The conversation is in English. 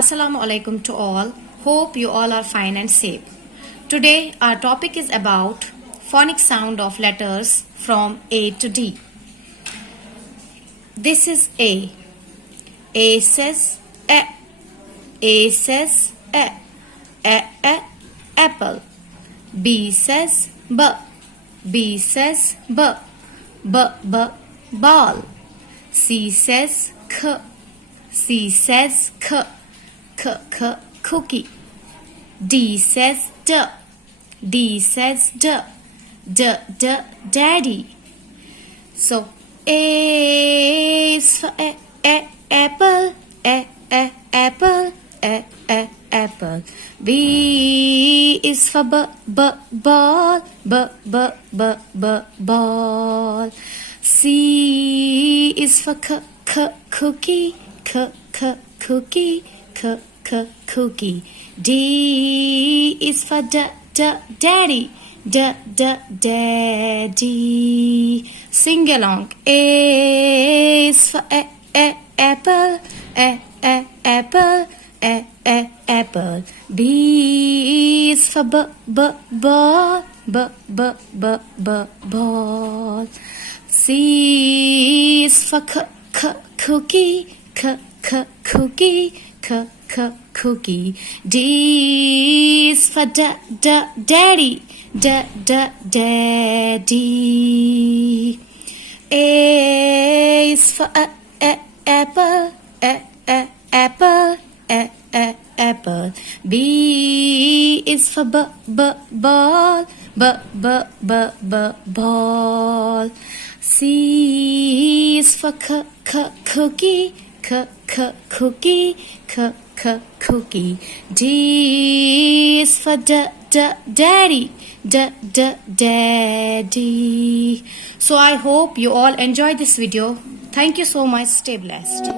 Assalamu alaikum to all. Hope you all are fine and safe. Today our topic is about phonic sound of letters from A to D. This is A. A says A. A says A. A, apple. B says B. B says B. B, ball. C says K. C says K. K, cookie. D says D. D says D. D, daddy. So A is for apple. Apple. Apple. B is for ball. Ball. C is for cookie. Cookie. Cookie. D is for daddy. Daddy. Sing along. A is for apple. Apple. Apple. B is for ball. Ball. C is for cookie. Cookie. Cookie. D is for daddy. Daddy. A is for apple. Apple. Apple. B is for ball. Ball. C is for cookie. Cookie. Cookie. D is for daddy. Daddy. So I hope you all enjoyed this video. Thank you so much. Stay blessed.